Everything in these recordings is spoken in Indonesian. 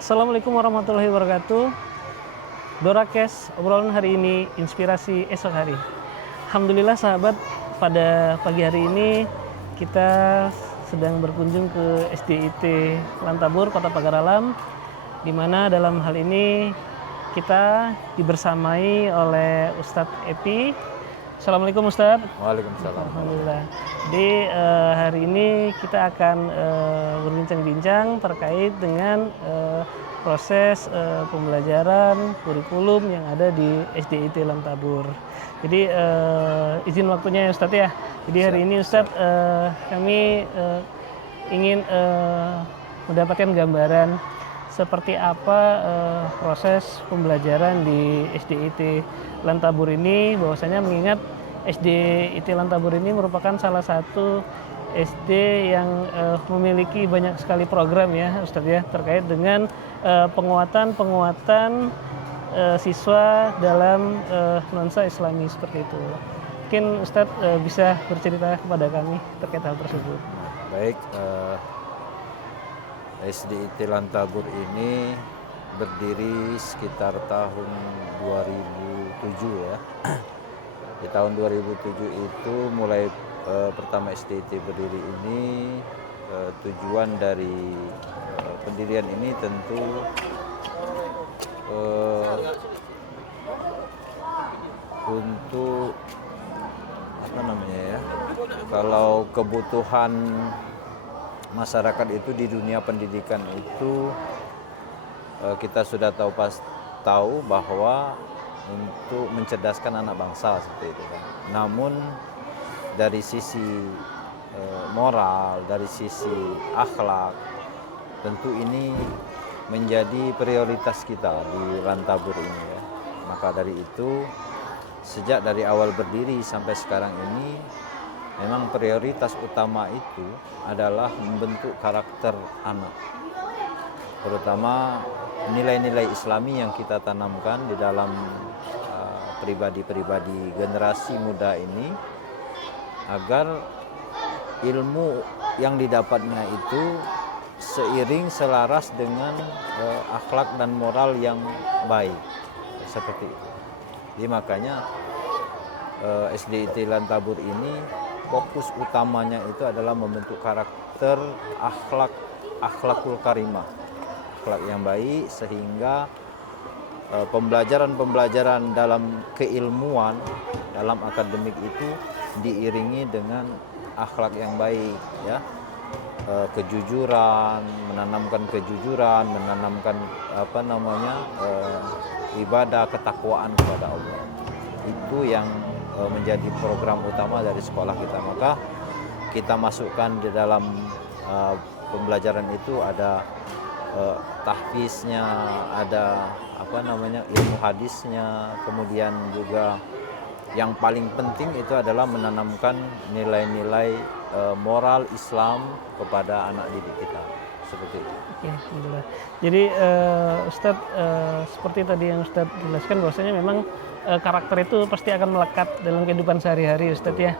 Assalamualaikum warahmatullahi wabarakatuh. Dorakes, obrolan hari ini, inspirasi esok hari. Alhamdulillah sahabat, pada pagi hari ini kita sedang berkunjung ke SDIT Lantabur, Kota Pagar Alam, di mana dalam hal ini kita dibersamai oleh Ustadz Epi. Assalamualaikum Ustadz. Waalaikumsalam. Alhamdulillah. Jadi hari ini kita akan berbincang-bincang terkait dengan proses pembelajaran kurikulum yang ada di SDIT Lantabur. Jadi izin waktunya ya Ustadz ya. Jadi hari ini Ustadz kami ingin mendapatkan gambaran seperti apa proses pembelajaran di SDIT Lantabur ini, bahwasanya mengingat SDIT Lantabur ini merupakan salah satu SD yang memiliki banyak sekali program ya Ustadz ya, terkait dengan penguatan siswa dalam nuansa Islami seperti itu. Mungkin Ustadz bisa bercerita kepada kami terkait hal tersebut. Baik, SDIT Lantabur ini berdiri sekitar tahun 2007 ya. Di tahun 2007 itu mulai pertama SDIT berdiri ini, tujuan dari pendirian ini tentu untuk kalau kebutuhan masyarakat itu di dunia pendidikan itu kita sudah tahu bahwa untuk mencerdaskan anak bangsa seperti itu kan. Namun dari sisi moral, dari sisi akhlak, tentu ini menjadi prioritas kita di Lantabur ini ya. Maka dari itu sejak dari awal berdiri sampai sekarang ini memang prioritas utama itu adalah membentuk karakter anak, terutama nilai-nilai Islami yang kita tanamkan di dalam pribadi-pribadi generasi muda ini, agar ilmu yang didapatnya itu seiring selaras dengan akhlak dan moral yang baik seperti itu. Jadi makanya SDIT Lantabur ini fokus utamanya itu adalah membentuk karakter akhlakul karimah, akhlak yang baik, sehingga pembelajaran dalam keilmuan, dalam akademik itu diiringi dengan akhlak yang baik ya. Kejujuran, menanamkan kejujuran, menanamkan ibadah, ketakwaan kepada Allah. Itu yang menjadi program utama dari sekolah kita. Maka kita masukkan di dalam pembelajaran itu ada tahfiznya, ada ilmu hadisnya, kemudian juga yang paling penting itu adalah menanamkan nilai-nilai moral Islam kepada anak didik kita, seperti itu. Oke, alhamdulillah. Jadi Ustadz seperti tadi yang Ustadz jelaskan, bahwasanya memang karakter itu pasti akan melekat dalam kehidupan sehari-hari Ustadz ya.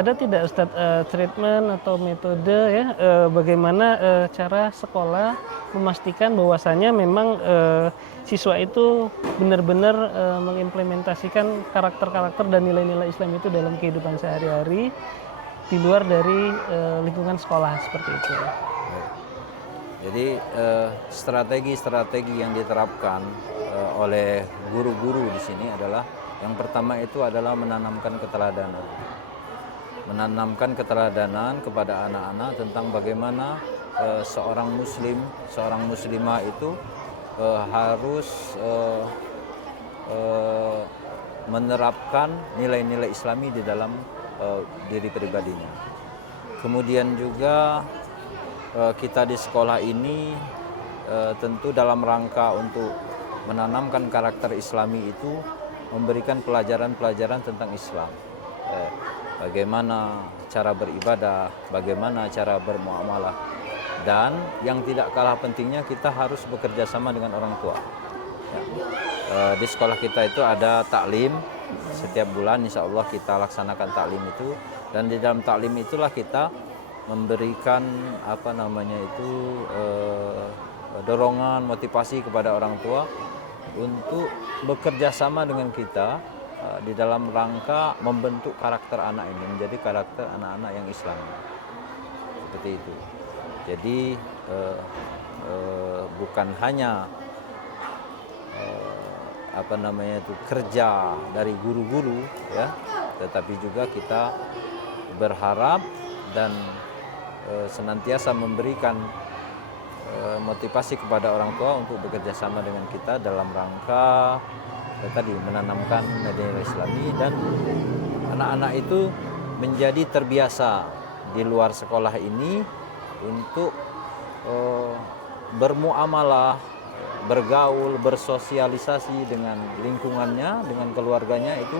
Ada tidak Ustadz treatment atau metode ya bagaimana cara sekolah memastikan bahwasanya memang siswa itu benar-benar mengimplementasikan karakter-karakter dan nilai-nilai Islam itu dalam kehidupan sehari-hari di luar dari lingkungan sekolah seperti itu. Jadi strategi-strategi yang diterapkan oleh guru-guru di sini adalah, yang pertama itu adalah menanamkan keteladanan kepada anak-anak tentang bagaimana seorang muslim, seorang muslimah itu harus menerapkan nilai-nilai Islami di dalam diri pribadinya. Kemudian juga kita di sekolah ini tentu dalam rangka untuk menanamkan karakter Islami itu memberikan pelajaran-pelajaran tentang Islam. Bagaimana cara beribadah, bagaimana cara bermuamalah, dan yang tidak kalah pentingnya kita harus bekerja sama dengan orang tua. Di sekolah kita itu ada taklim, setiap bulan insya Allah kita laksanakan taklim itu, dan di dalam taklim itulah kita memberikan dorongan, motivasi kepada orang tua untuk bekerja sama dengan kita di dalam rangka membentuk karakter anak ini menjadi karakter anak-anak yang Islami. Seperti itu. Jadi bukan hanya kerja dari guru-guru ya, tetapi juga kita berharap dan senantiasa memberikan motivasi kepada orang tua untuk bekerja sama dengan kita dalam rangka tadi menanamkan nilai Islami, dan anak-anak itu menjadi terbiasa di luar sekolah ini untuk bermuamalah, bergaul, bersosialisasi dengan lingkungannya, dengan keluarganya itu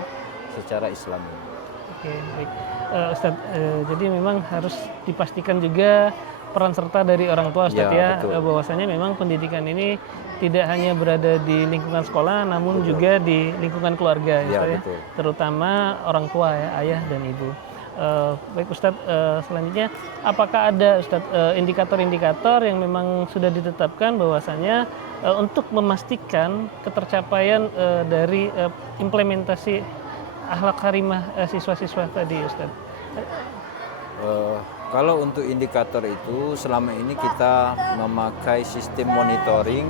secara Islami. Oke, baik. Ustadz, jadi memang harus dipastikan juga peran serta dari orang tua, Ustadz ya, bahwasanya memang pendidikan ini tidak hanya berada di lingkungan sekolah, namun juga di lingkungan keluarga, ya, terutama orang tua ya, ayah dan ibu. Baik Ustadz, selanjutnya apakah ada Ustadz indikator-indikator yang memang sudah ditetapkan bahwasanya untuk memastikan ketercapaian dari implementasi akhlak karimah siswa-siswa tadi, Ustadz? Kalau untuk indikator itu selama ini kita memakai sistem monitoring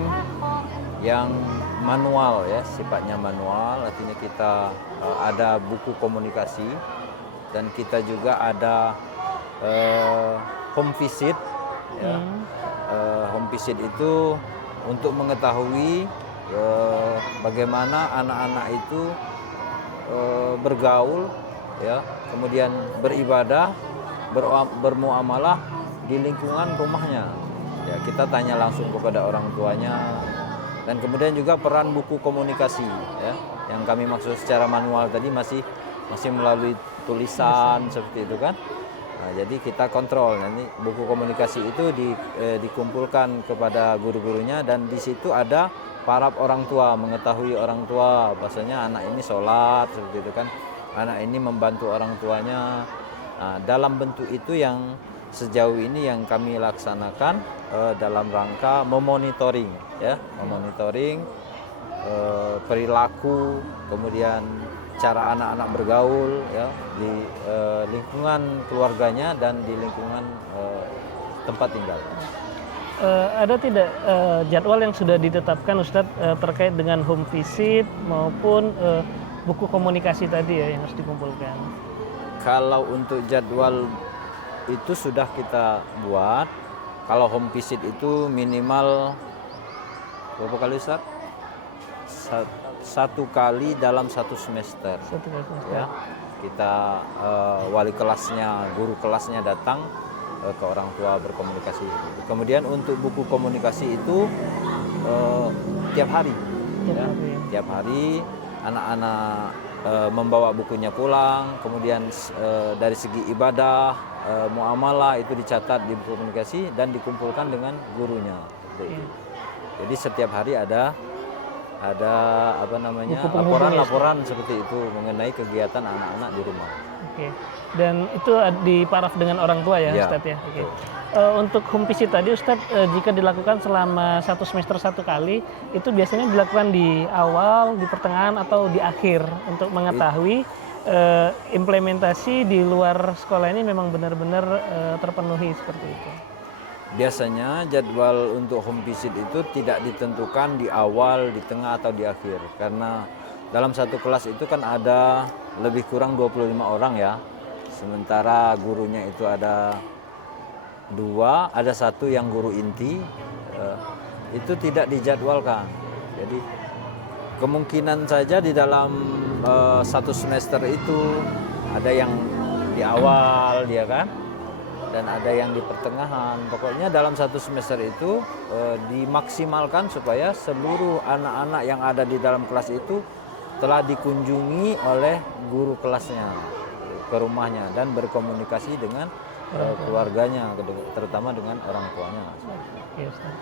yang manual ya, sifatnya manual, artinya kita ada buku komunikasi dan kita juga ada home visit ya. Home visit itu untuk mengetahui bagaimana anak-anak itu bergaul ya, kemudian beribadah, bermuamalah di lingkungan rumahnya. Ya, kita tanya langsung kepada orang tuanya, dan kemudian juga peran buku komunikasi ya, yang kami maksud secara manual tadi masih melalui tulisan seperti itu kan. Nah, jadi kita kontrol nanti buku komunikasi itu dikumpulkan kepada guru-gurunya, dan di situ ada para orang tua, mengetahui orang tua bahasanya anak ini sholat seperti itu kan, anak ini membantu orang tuanya. Nah, dalam bentuk itu yang sejauh ini yang kami laksanakan dalam rangka memonitoring ya, memonitoring perilaku, kemudian cara anak-anak bergaul ya di lingkungan keluarganya dan di lingkungan tempat tinggal. Ada tidak jadwal yang sudah ditetapkan Ustadz terkait dengan home visit maupun buku komunikasi tadi ya yang harus dikumpulkan? Kalau untuk jadwal itu sudah kita buat. Kalau home visit itu minimal berapa kali Ustaz? Satu kali dalam satu semester. Ya, kita wali kelasnya, guru kelasnya datang ke orang tua berkomunikasi. Kemudian untuk buku komunikasi itu tiap hari. Tiap hari anak-anak membawa bukunya pulang, kemudian dari segi ibadah, muamalah itu dicatat di buku komunikasi dan dikumpulkan dengan gurunya. Jadi setiap hari ada laporan seperti itu mengenai kegiatan anak-anak di rumah. Oke. Dan itu diparaf dengan orang tua ya, Ustadz ya. Oke. Untuk home visit tadi Ustadz, jika dilakukan selama satu semester satu kali, itu biasanya dilakukan di awal, di pertengahan atau di akhir untuk mengetahui implementasi di luar sekolah ini memang benar-benar terpenuhi seperti itu. Biasanya jadwal untuk home visit itu tidak ditentukan di awal, di tengah atau di akhir, karena dalam satu kelas itu kan ada lebih kurang 25 orang ya, sementara gurunya itu ada 2, ada 1 yang guru inti, itu tidak dijadwalkan. Jadi kemungkinan saja di dalam satu semester itu ada yang di awal dia kan, dan ada yang di pertengahan. Pokoknya dalam satu semester itu dimaksimalkan supaya seluruh anak-anak yang ada di dalam kelas itu telah dikunjungi oleh guru kelasnya ke rumahnya dan berkomunikasi dengan keluarganya, terutama dengan orang tuanya. Ya, Ustaz.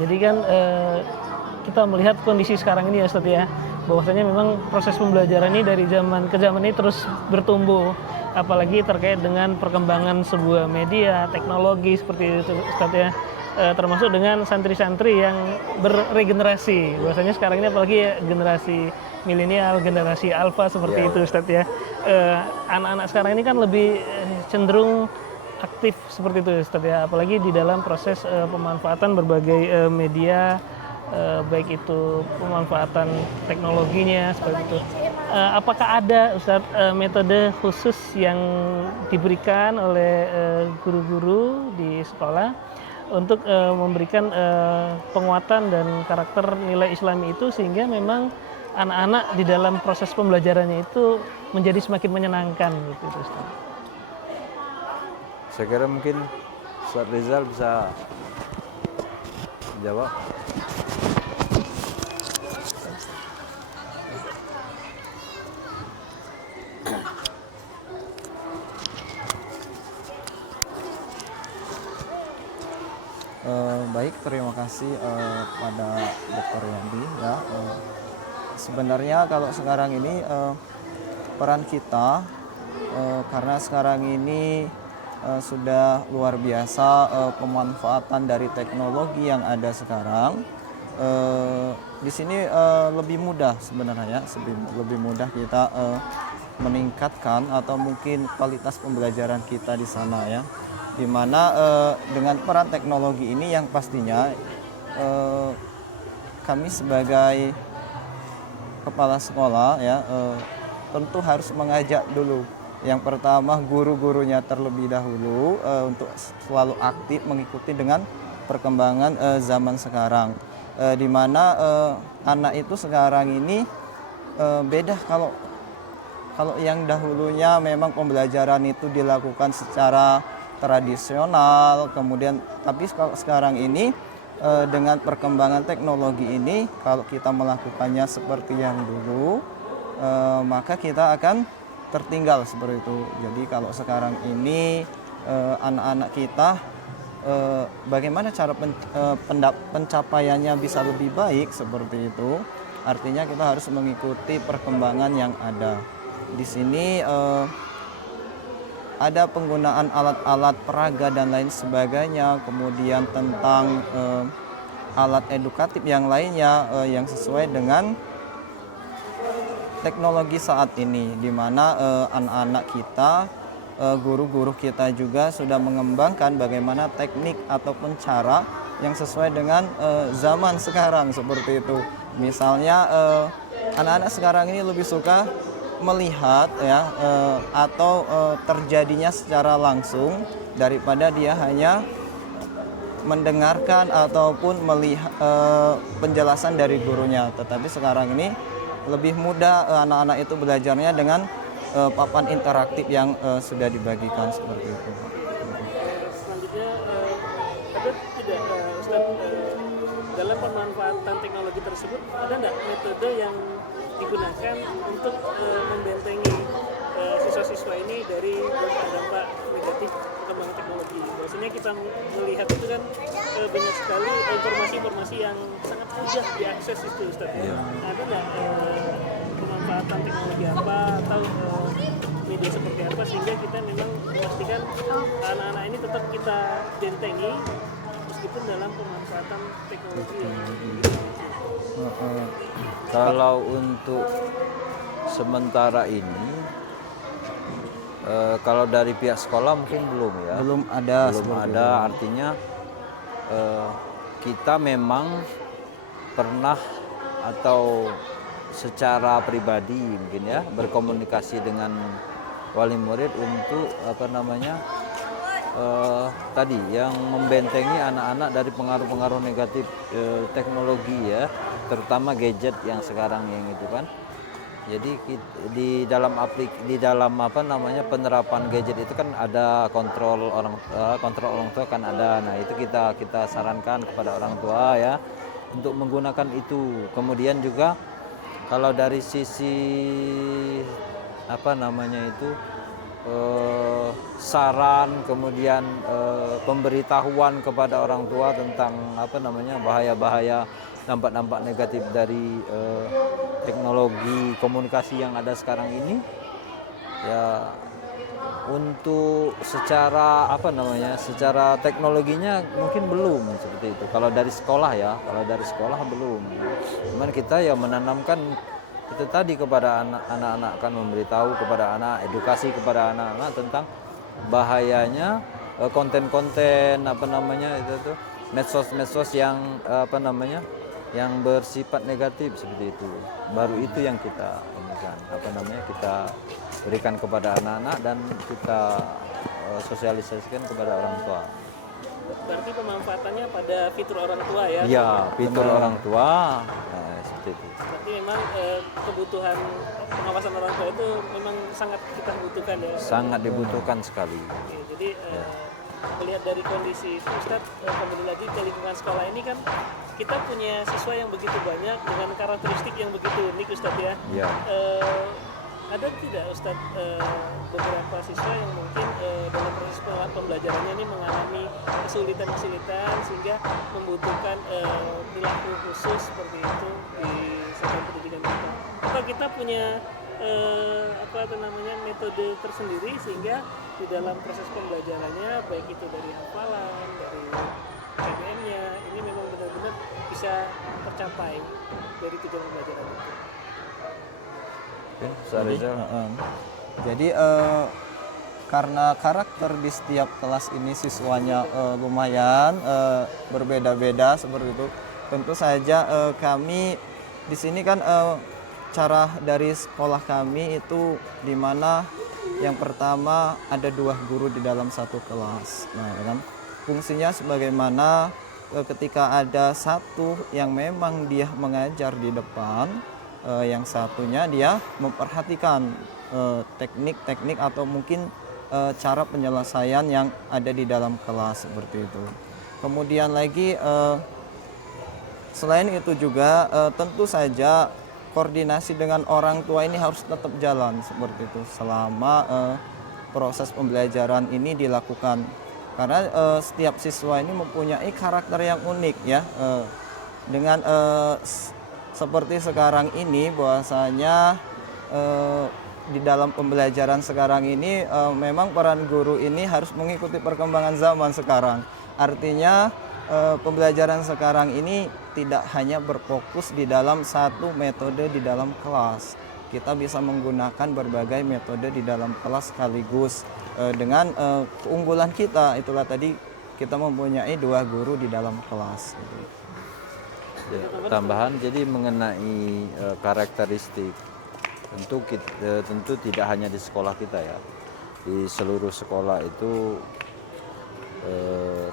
Jadi kan kita melihat kondisi sekarang ini ya Ustaz ya, bahwasanya memang proses pembelajaran ini dari zaman ke zaman ini terus bertumbuh, apalagi terkait dengan perkembangan sebuah media, teknologi seperti itu Ustaz ya. termasuk dengan santri-santri yang berregenerasi. Bahwasanya sekarang ini apalagi ya, generasi milenial, generasi alfa seperti itu Ustadz ya. Anak-anak sekarang ini kan lebih cenderung aktif seperti itu Ustadz ya, apalagi di dalam proses pemanfaatan berbagai media, baik itu pemanfaatan teknologinya seperti itu. Apakah ada Ustadz metode khusus yang diberikan oleh guru-guru di sekolah untuk memberikan penguatan dan karakter nilai Islami itu, sehingga memang anak-anak di dalam proses pembelajarannya itu menjadi semakin menyenangkan gitu Ustaz? Saya kira mungkin Ustaz Rizal bisa jawab. Baik, terima kasih pada Dr. Yandi ya. Sebenarnya kalau sekarang ini peran kita karena sekarang ini sudah luar biasa pemanfaatan dari teknologi yang ada sekarang. Di sini lebih mudah sebenarnya, lebih mudah kita meningkatkan atau mungkin kualitas pembelajaran kita di sana ya. Di mana dengan peran teknologi ini yang pastinya kami sebagai kepala sekolah ya tentu harus mengajak dulu. Yang pertama guru-gurunya terlebih dahulu untuk selalu aktif mengikuti dengan perkembangan zaman sekarang. Di mana anak itu sekarang ini beda kalau yang dahulunya memang pembelajaran itu dilakukan secara tradisional, kemudian tapi kalau sekarang ini dengan perkembangan teknologi ini kalau kita melakukannya seperti yang dulu maka kita akan tertinggal seperti itu. Jadi kalau sekarang ini anak-anak kita bagaimana cara pencapaiannya bisa lebih baik seperti itu, artinya kita harus mengikuti perkembangan yang ada. Di sini ada penggunaan alat-alat peraga dan lain sebagainya, kemudian tentang alat edukatif yang lainnya yang sesuai dengan teknologi saat ini, di mana anak-anak kita, guru-guru kita juga sudah mengembangkan bagaimana teknik ataupun cara yang sesuai dengan zaman sekarang seperti itu. Misalnya anak-anak sekarang ini lebih suka melihat ya atau terjadinya secara langsung daripada dia hanya mendengarkan ataupun melihat penjelasan dari gurunya. Tetapi sekarang ini lebih mudah anak-anak itu belajarnya dengan papan interaktif yang sudah dibagikan seperti itu. Selanjutnya ada tidak Ustaz dalam pemanfaatan teknologi tersebut ada nggak metode yang digunakan untuk membentengi siswa-siswa ini dari dampak negatif perkembangan teknologi? Biasanya kita melihat itu kan banyak sekali informasi-informasi yang sangat mudah diakses itu Ustaz. Ada nggak pemanfaatan teknologi apa atau media seperti apa sehingga kita memang memastikan anak-anak ini tetap kita bentengi meskipun dalam pemanfaatan teknologi yang Kalau untuk sementara ini, kalau dari pihak sekolah mungkin belum ya. Belum ada. Artinya kita memang pernah atau secara pribadi mungkin ya berkomunikasi dengan wali murid untuk tadi yang membentengi anak-anak dari pengaruh-pengaruh negatif teknologi ya, terutama gadget yang sekarang yang itu kan. Jadi di dalam penerapan gadget itu kan ada kontrol orang tua kan ada. Nah, itu kita sarankan kepada orang tua ya untuk menggunakan itu. Kemudian juga kalau dari sisi saran, kemudian pemberitahuan kepada orang tua tentang bahaya-bahaya, dampak-dampak negatif dari teknologi komunikasi yang ada sekarang ini, ya untuk secara apa namanya, secara teknologinya mungkin belum seperti itu. Kalau dari sekolah ya, kalau dari sekolah belum. Cuman kita ya menanamkan itu tadi kepada anak-anak, kan memberitahu kepada anak, edukasi kepada anak-anak tentang bahayanya konten-konten apa namanya itu tuh medsos-medsos yang apa namanya yang bersifat negatif seperti itu. Baru itu yang kita inikan apa namanya kita berikan kepada anak-anak dan kita sosialisasikan kepada orang tua. Berarti pemanfaatannya pada fitur orang tua ya? Iya, fitur orang tua seperti itu. Berarti memang kebutuhan pengawasan orang tua itu memang sangat kita butuhkan ya? Sangat dibutuhkan sekali. Oke, jadi melihat dari kondisi itu Ustadz, kembali lagi ke lingkungan sekolah ini kan kita punya siswa yang begitu banyak dengan karakteristik yang begitu unik Ustadz ya? Iya. Ada tidak Ustadz beberapa siswa yang mungkin dalam proses pembelajarannya ini mengalami kesulitan-kesulitan sehingga membutuhkan perilaku khusus seperti itu di sistem pendidikan kita? Atau kita punya metode tersendiri sehingga di dalam proses pembelajarannya baik itu dari hafalan, dari PBM-nya ini memang benar-benar bisa tercapai dari tujuan pembelajaran itu? Jadi karena karakter di setiap kelas ini siswanya lumayan berbeda-beda seperti itu. Tentu saja kami di sini kan cara dari sekolah kami itu di mana yang pertama ada 2 guru di dalam satu kelas. Nah, kan fungsinya sebagaimana ketika ada satu yang memang dia mengajar di depan, yang satunya dia memperhatikan teknik-teknik atau mungkin cara penyelesaian yang ada di dalam kelas seperti itu. Kemudian lagi selain itu juga tentu saja koordinasi dengan orang tua ini harus tetap jalan seperti itu selama proses pembelajaran ini dilakukan, karena setiap siswa ini mempunyai karakter yang unik ya. Dengan seperti sekarang ini bahwasanya di dalam pembelajaran sekarang ini memang peran guru ini harus mengikuti perkembangan zaman sekarang. Artinya pembelajaran sekarang ini tidak hanya berfokus di dalam satu metode di dalam kelas. Kita bisa menggunakan berbagai metode di dalam kelas sekaligus dengan keunggulan kita. Itulah tadi kita mempunyai 2 guru di dalam kelas. Ya, tambahan jadi mengenai karakteristik tentu tidak hanya di sekolah kita ya, di seluruh sekolah itu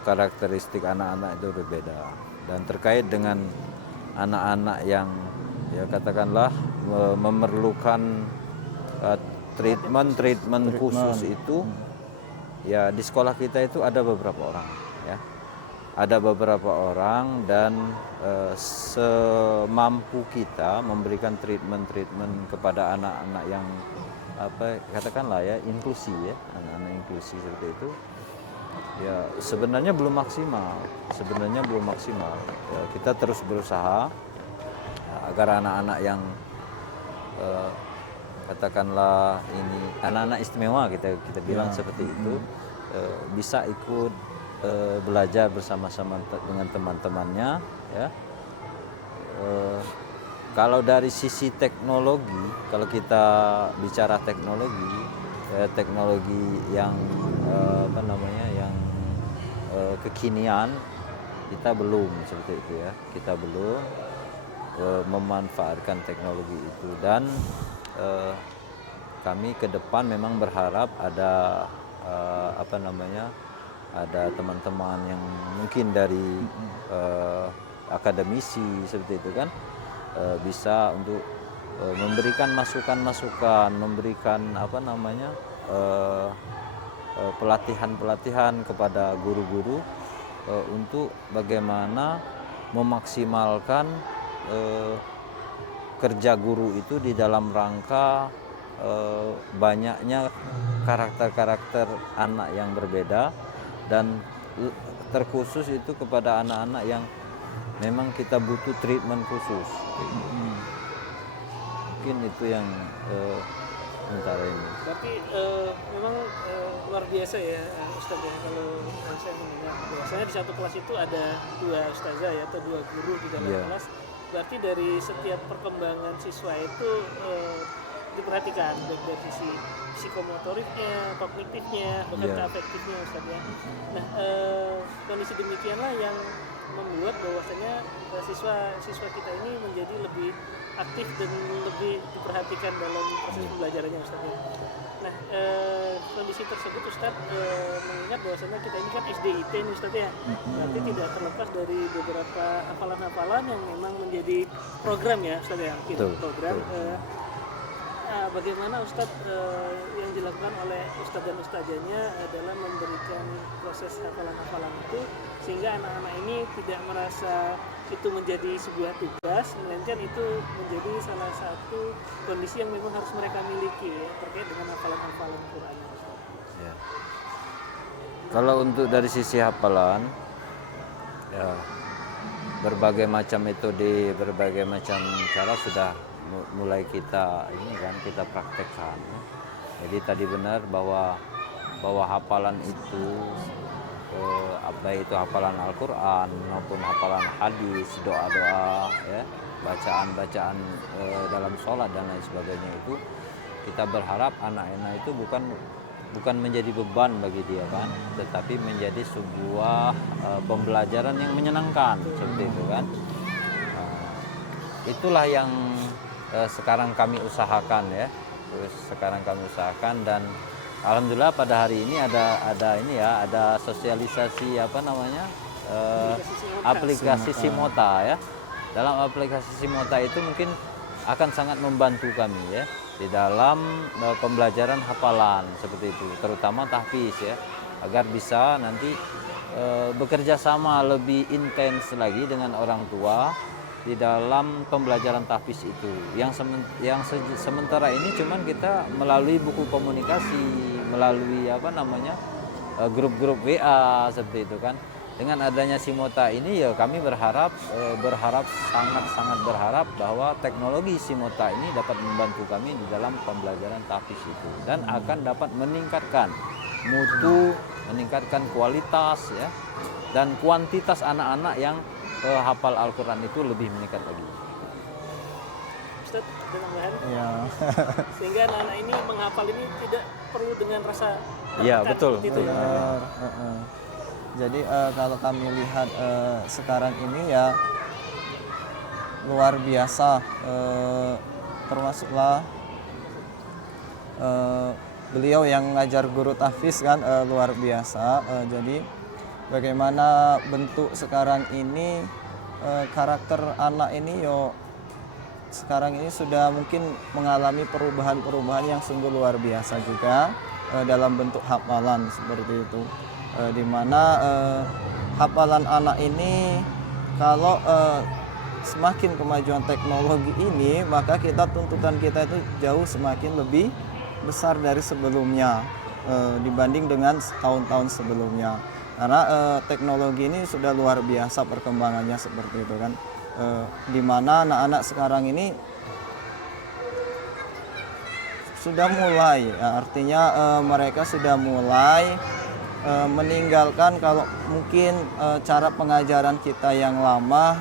karakteristik anak-anak itu berbeda, dan terkait dengan anak-anak yang ya katakanlah memerlukan treatment khusus itu ya di sekolah kita itu ada beberapa orang ya. Ada beberapa orang dan semampu kita memberikan treatment kepada anak-anak yang apa katakanlah ya inklusi ya, anak-anak inklusi seperti itu. Ya sebenarnya belum maksimal. Ya, kita terus berusaha agar anak-anak yang katakanlah ini anak-anak istimewa kita bilang seperti itu bisa ikut belajar bersama-sama dengan teman-temannya ya. Kalau dari sisi teknologi, kalau kita bicara teknologi yang yang kekinian, kita belum seperti itu ya. Kita belum memanfaatkan teknologi itu, dan kami ke depan memang berharap ada ada teman-teman yang mungkin dari akademisi seperti itu kan bisa untuk memberikan masukan-masukan, memberikan pelatihan-pelatihan kepada guru-guru untuk bagaimana memaksimalkan kerja guru itu di dalam rangka banyaknya karakter-karakter anak yang berbeda, dan terkhusus itu kepada anak-anak yang memang kita butuh treatment khusus. Mungkin itu yang sementara ini. Berarti memang luar biasa ya Ustaz ya, kalau saya mendengar biasanya di satu kelas itu ada 2 ustazah ya atau 2 guru di dalam Iya. kelas. Berarti dari setiap perkembangan siswa itu diperhatikan baik dari sisi psikomotoriknya, kognitifnya, bahkan Iya. keafektifnya Ustaz ya. Nah, kondisi demikianlah yang membuat bahwasanya siswa kita ini menjadi lebih aktif dan lebih diperhatikan dalam proses pembelajarannya Ustaz ya. Nah, kondisi tersebut Ustaz mengingat bahwasanya kita ini kan SDIT nih Ustaz ya. Berarti tidak terlepas dari beberapa hafalan-hafalan yang memang menjadi program ya Ustaz ya. Betul, Program betul. bagaimana Ustadz yang dilakukan oleh Ustadz dan Ustazahnya adalah memberikan proses hafalan-hafalan itu sehingga anak-anak ini tidak merasa itu menjadi sebuah tugas, melainkan itu menjadi salah satu kondisi yang memang harus mereka miliki ya, terkait dengan hafalan-hafalan Quran. Ya. Kalau untuk dari sisi hafalan, ya berbagai macam metode, berbagai macam cara sudah mulai kita ini kan kita praktekkan. Jadi tadi benar bahwa hafalan itu baik itu hafalan Al-Quran maupun hafalan hadis, doa-doa, ya, bacaan-bacaan dalam sholat dan lain sebagainya itu kita berharap anak-anak itu bukan menjadi beban bagi dia kan, tetapi menjadi sebuah pembelajaran yang menyenangkan seperti itu kan. Itulah yang sekarang kami usahakan ya. Sekarang kami usahakan dan alhamdulillah pada hari ini ada sosialisasi aplikasi Simota ya. Dalam aplikasi Simota itu mungkin akan sangat membantu kami ya di dalam pembelajaran hafalan seperti itu, terutama tahfiz ya, agar bisa nanti bekerja sama lebih intens lagi dengan orang tua di dalam pembelajaran tahfiz itu. Yang sementara ini cuman kita melalui buku komunikasi, melalui grup-grup WA seperti itu kan. Dengan adanya Simota ini ya kami sangat berharap bahwa teknologi Simota ini dapat membantu kami di dalam pembelajaran tahfiz itu dan akan dapat meningkatkan mutu, meningkatkan kualitas ya dan kuantitas anak-anak yang hafal Al-Quran itu lebih meningkat lagi. Ustaz, ada tambahan? Ya. Sehingga anak-anak ini menghafal ini tidak perlu dengan rasa Iya, betul. Itu, ya. Benar. Jadi kalau kami lihat sekarang ini ya luar biasa, termasuklah beliau yang ngajar guru tahfiz kan luar biasa. Jadi bagaimana bentuk sekarang ini karakter anak ini sekarang ini sudah mungkin mengalami perubahan-perubahan yang sungguh luar biasa juga dalam bentuk hafalan seperti itu. Di mana hafalan anak ini kalau semakin kemajuan teknologi ini maka tuntutan kita itu jauh semakin lebih besar dari sebelumnya dibanding dengan tahun-tahun sebelumnya, karena teknologi ini sudah luar biasa perkembangannya seperti itu kan, di mana anak-anak sekarang ini sudah mulai artinya mereka sudah mulai meninggalkan kalau mungkin cara pengajaran kita yang lama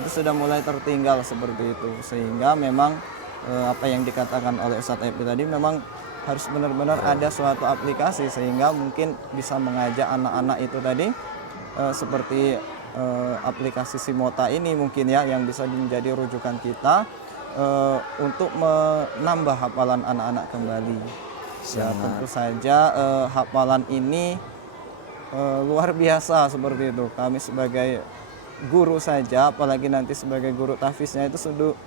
itu sudah mulai tertinggal seperti itu, sehingga memang apa yang dikatakan oleh Ustadz Epi tadi memang harus benar-benar ada suatu aplikasi sehingga mungkin bisa mengajak anak-anak itu tadi seperti aplikasi Simota ini mungkin ya yang bisa menjadi rujukan kita untuk menambah hafalan anak-anak kembali. Ya, tentu saja hafalan ini luar biasa seperti itu. Kami sebagai guru saja, apalagi nanti sebagai guru tahfiznya itu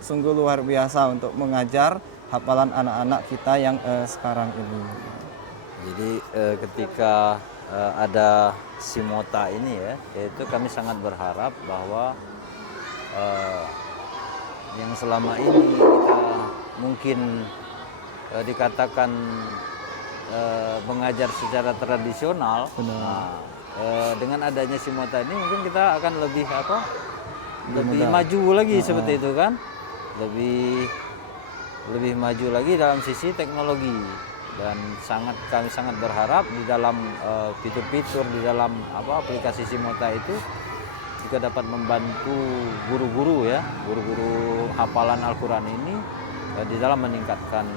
sungguh luar biasa untuk mengajar hafalan anak-anak kita yang sekarang ini. Jadi ketika ada Simota ini ya, yaitu kami sangat berharap bahwa yang selama ini kita mungkin dikatakan mengajar secara tradisional. Nah, dengan adanya Simota ini mungkin kita akan lebih lebih maju lagi seperti itu kan, lebih lebih maju lagi dalam sisi teknologi, dan kami sangat berharap di dalam fitur-fitur di dalam aplikasi Simota itu juga dapat membantu guru-guru ya, guru-guru hafalan Al-Quran ini di dalam meningkatkan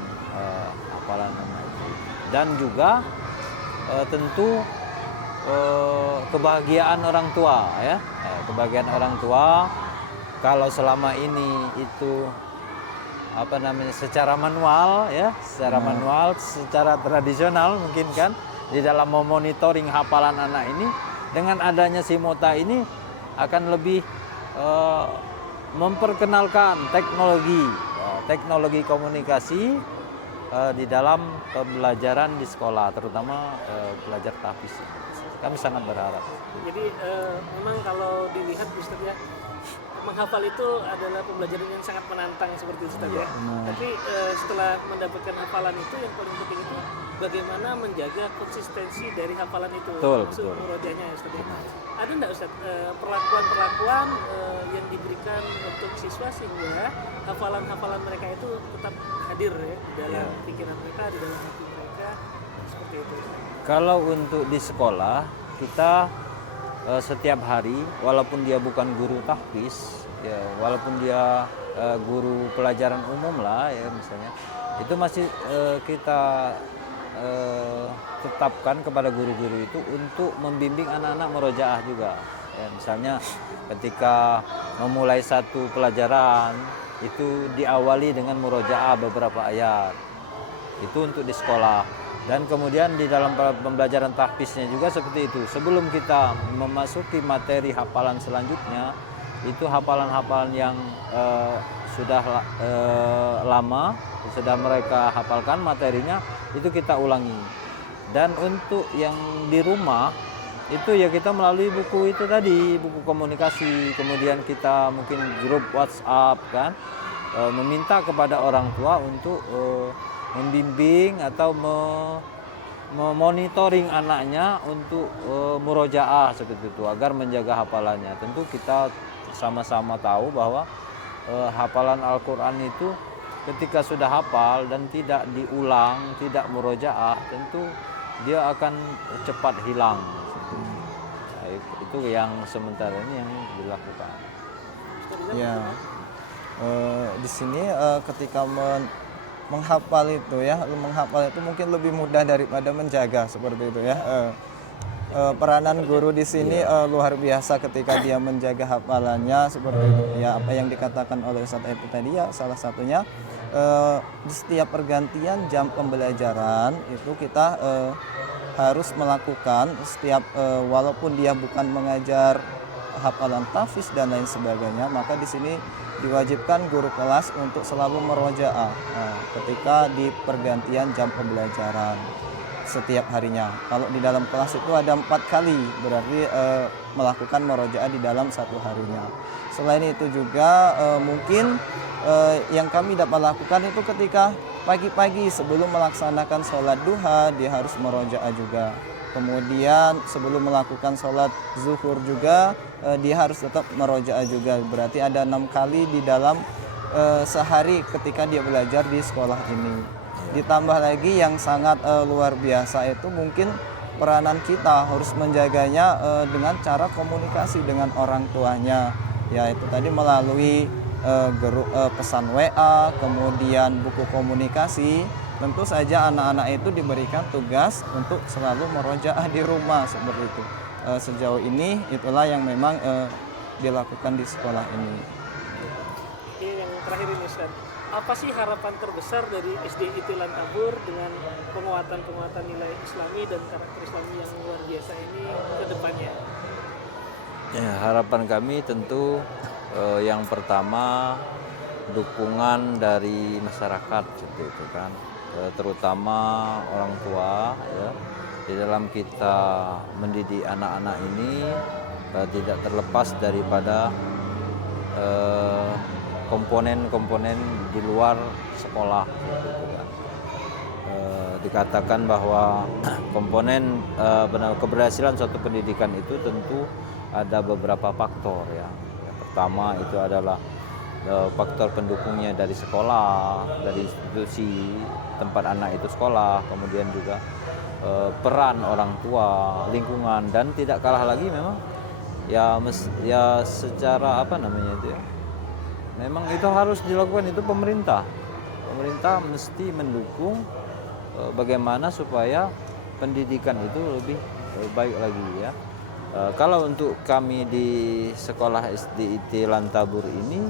hafalan anak itu, dan juga tentu kebahagiaan orang tua ya, kebahagiaan orang tua kalau selama ini itu secara manual ya, secara tradisional mungkin kan di dalam memonitoring hafalan anak ini, dengan adanya Simota ini akan lebih memperkenalkan teknologi komunikasi di dalam pembelajaran di sekolah, terutama belajar tahfiz. Kami sangat berharap. Jadi memang kalau dilihat Ustaz ya, menghafal itu adalah pembelajaran yang sangat menantang seperti itu Ustaz ya. Tapi setelah mendapatkan hafalan itu, yang paling penting itu bagaimana menjaga konsistensi dari hafalan itu, termasuk murojaahnya Ustaz ya. Ada enggak Ustaz perlakuan-perlakuan yang diberikan untuk siswa sehingga hafalan-hafalan mereka itu tetap hadir ya di dalam pikiran mereka, di dalam hati mereka, seperti itu. Kalau untuk di sekolah kita setiap hari, walaupun dia bukan guru tahfiz ya, walaupun dia guru pelajaran umum lah ya misalnya, itu masih kita tetapkan kepada guru-guru itu untuk membimbing anak-anak murojaah juga ya. Misalnya ketika memulai satu pelajaran itu diawali dengan murojaah beberapa ayat, itu untuk di sekolah. Dan kemudian di dalam pembelajaran tahfiznya juga seperti itu. Sebelum kita memasuki materi hafalan selanjutnya, itu hafalan-hafalan yang sudah lama, sudah mereka hafalkan materinya, itu kita ulangi. Dan untuk yang di rumah, itu ya kita melalui buku itu tadi, buku komunikasi. Kemudian kita mungkin grup WhatsApp kan, meminta kepada orang tua untuk membimbing atau memonitoring anaknya untuk murojaah seperti itu, agar menjaga hafalannya. Tentu kita sama-sama tahu bahwa hafalan Al-Quran itu ketika sudah hafal dan tidak diulang, tidak murojaah, tentu dia akan cepat hilang. Nah, itu yang sementara ini yang dilakukan. Ya, di sini ketika menghafal itu ya, menghafal itu mungkin lebih mudah daripada menjaga seperti itu ya. Peranan guru di sini luar biasa ketika dia menjaga hafalannya seperti itu ya. Apa yang dikatakan oleh Ustaz itu tadi ya, salah satunya di setiap pergantian jam pembelajaran itu kita harus melakukan setiap walaupun dia bukan mengajar hafalan tahfiz dan lain sebagainya, maka di sini diwajibkan guru kelas untuk selalu merojaah ketika di pergantian jam pembelajaran setiap harinya. Kalau di dalam kelas itu ada 4 kali, berarti melakukan merojaah di dalam satu harinya. Selain itu juga mungkin yang kami dapat lakukan itu ketika pagi-pagi sebelum melaksanakan sholat duha, dia harus merojaah juga. Kemudian sebelum melakukan sholat zuhur juga dia harus tetap merojaah juga. Berarti ada 6 kali di dalam sehari ketika dia belajar di sekolah ini. Ditambah lagi yang sangat luar biasa itu mungkin peranan kita harus menjaganya dengan cara komunikasi dengan orang tuanya. Ya itu tadi melalui pesan WA, kemudian buku komunikasi. Tentu saja anak-anak itu diberikan tugas untuk selalu merojaah di rumah seperti itu. Sejauh ini itulah yang memang dilakukan di sekolah ini. Oke, yang terakhir ini Ustaz, apa sih harapan terbesar dari SD Itilan Tabur dengan penguatan nilai Islami dan karakter Islami yang luar biasa ini ke depannya? Ya, harapan kami tentu yang pertama dukungan dari masyarakat seperti itu kan, terutama orang tua ya, di dalam kita mendidik anak-anak ini tidak terlepas daripada komponen-komponen di luar sekolah gitu kan. Dikatakan bahwa komponen keberhasilan suatu pendidikan itu tentu ada beberapa faktor ya. Yang pertama itu adalah faktor pendukungnya dari sekolah, dari institusi tempat anak itu sekolah, kemudian juga peran orang tua, lingkungan, dan tidak kalah lagi memang ya secara apa namanya itu ya, memang itu harus dilakukan itu pemerintah mesti mendukung bagaimana supaya pendidikan itu lebih baik lagi ya. Kalau untuk kami di sekolah SDIT Lantabur ini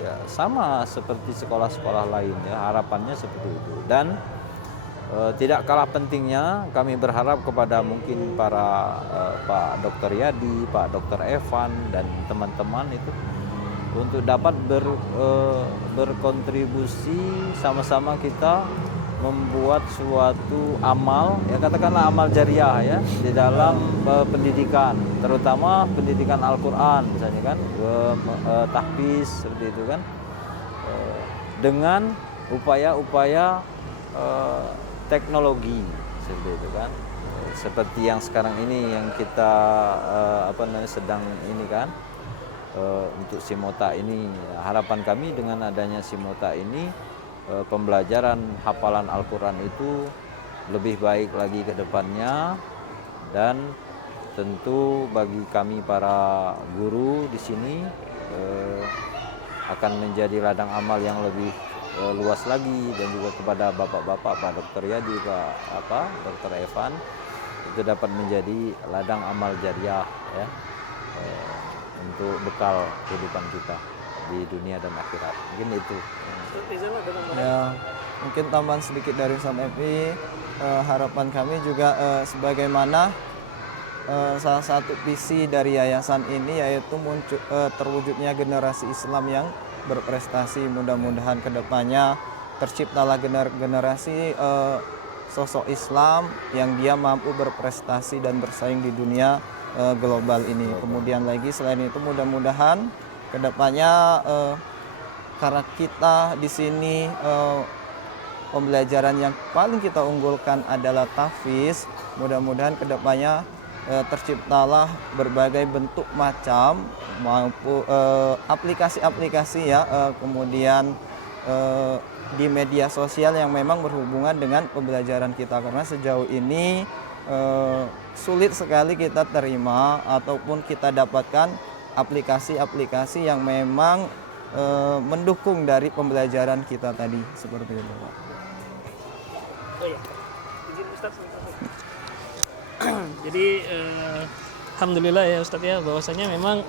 ya sama seperti sekolah-sekolah lain ya, harapannya seperti itu. Dan tidak kalah pentingnya kami berharap kepada mungkin para Pak Dr. Yadi, Pak Dr. Evan dan teman-teman itu untuk dapat berkontribusi sama-sama kita membuat suatu amal, ya katakanlah amal jariah ya di dalam pendidikan, terutama pendidikan Al-Quran misalnya kan, tahfiz seperti itu kan, dengan upaya-upaya teknologi seperti itu kan, seperti yang sekarang ini yang kita sedang ini kan, untuk Simota ini. Harapan kami dengan adanya Simota ini, pembelajaran hafalan Al-Quran itu lebih baik lagi ke depannya, dan tentu bagi kami para guru di sini akan menjadi ladang amal yang lebih luas lagi, dan juga kepada bapak-bapak, Pak Dr. Yadi, Pak Dr. Evan, itu dapat menjadi ladang amal jariah ya, untuk bekal kehidupan kita di dunia dan akhirat. Mungkin itu. Ya, mungkin tambahan sedikit dari Sam FI, harapan kami juga sebagaimana salah satu visi dari yayasan ini yaitu terwujudnya generasi Islam yang berprestasi. Mudah-mudahan kedepannya terciptalah generasi sosok Islam yang dia mampu berprestasi dan bersaing di dunia global ini. Kemudian lagi selain itu mudah-mudahan kedepannya karena kita di sini pembelajaran yang paling kita unggulkan adalah tahfiz, mudah-mudahan kedepannya terciptalah berbagai bentuk macam maupun aplikasi-aplikasi ya, kemudian di media sosial yang memang berhubungan dengan pembelajaran kita, karena sejauh ini sulit sekali kita terima ataupun kita dapatkan aplikasi-aplikasi yang memang mendukung dari pembelajaran kita tadi, seperti itu Pak. Oh ya, izin Ustaz. Jadi alhamdulillah ya Ustadz ya, bahwasanya memang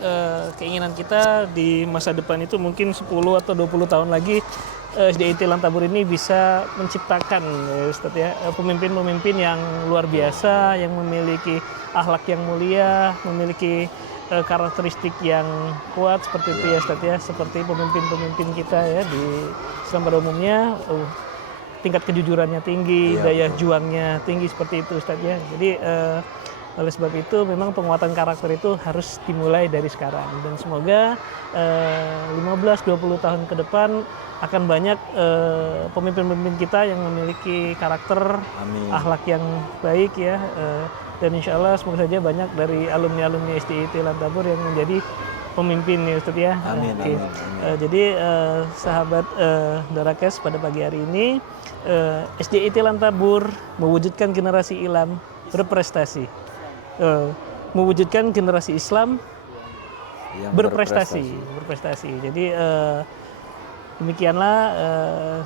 keinginan kita di masa depan itu mungkin 10 atau 20 tahun lagi SDIT Lantabur ini bisa menciptakan ya Ustadz ya, pemimpin-pemimpin yang luar biasa, yang memiliki akhlak yang mulia, memiliki karakteristik yang kuat seperti itu ya Ustadz ya, seperti pemimpin-pemimpin kita ya di Islam pada umumnya, tingkat kejujurannya tinggi, daya juangnya tinggi seperti itu Ustadz ya. Jadi oleh sebab itu memang penguatan karakter itu harus dimulai dari sekarang, dan semoga 15-20 tahun ke depan akan banyak pemimpin-pemimpin kita yang memiliki karakter, akhlak yang baik ya, dan insya Allah semoga saja banyak dari alumni-alumni SDIT Lantabur yang menjadi pemimpin ya Ustadz ya. Amin, amin, amin. Jadi sahabat Darakes, pada pagi hari ini SDIT Lantabur mewujudkan generasi Islam berprestasi, mewujudkan generasi Islam yang berprestasi. Jadi demikianlah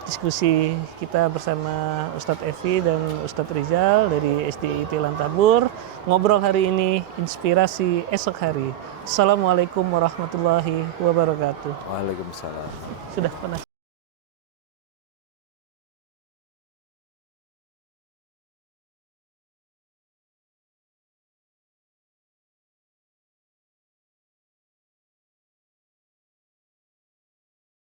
diskusi kita bersama Ustadz Evi dan Ustadz Rizal dari SDIT Lantabur. Ngobrol hari ini, inspirasi esok hari. Assalamualaikum warahmatullahi wabarakatuh. Waalaikumsalam. Sudah panas.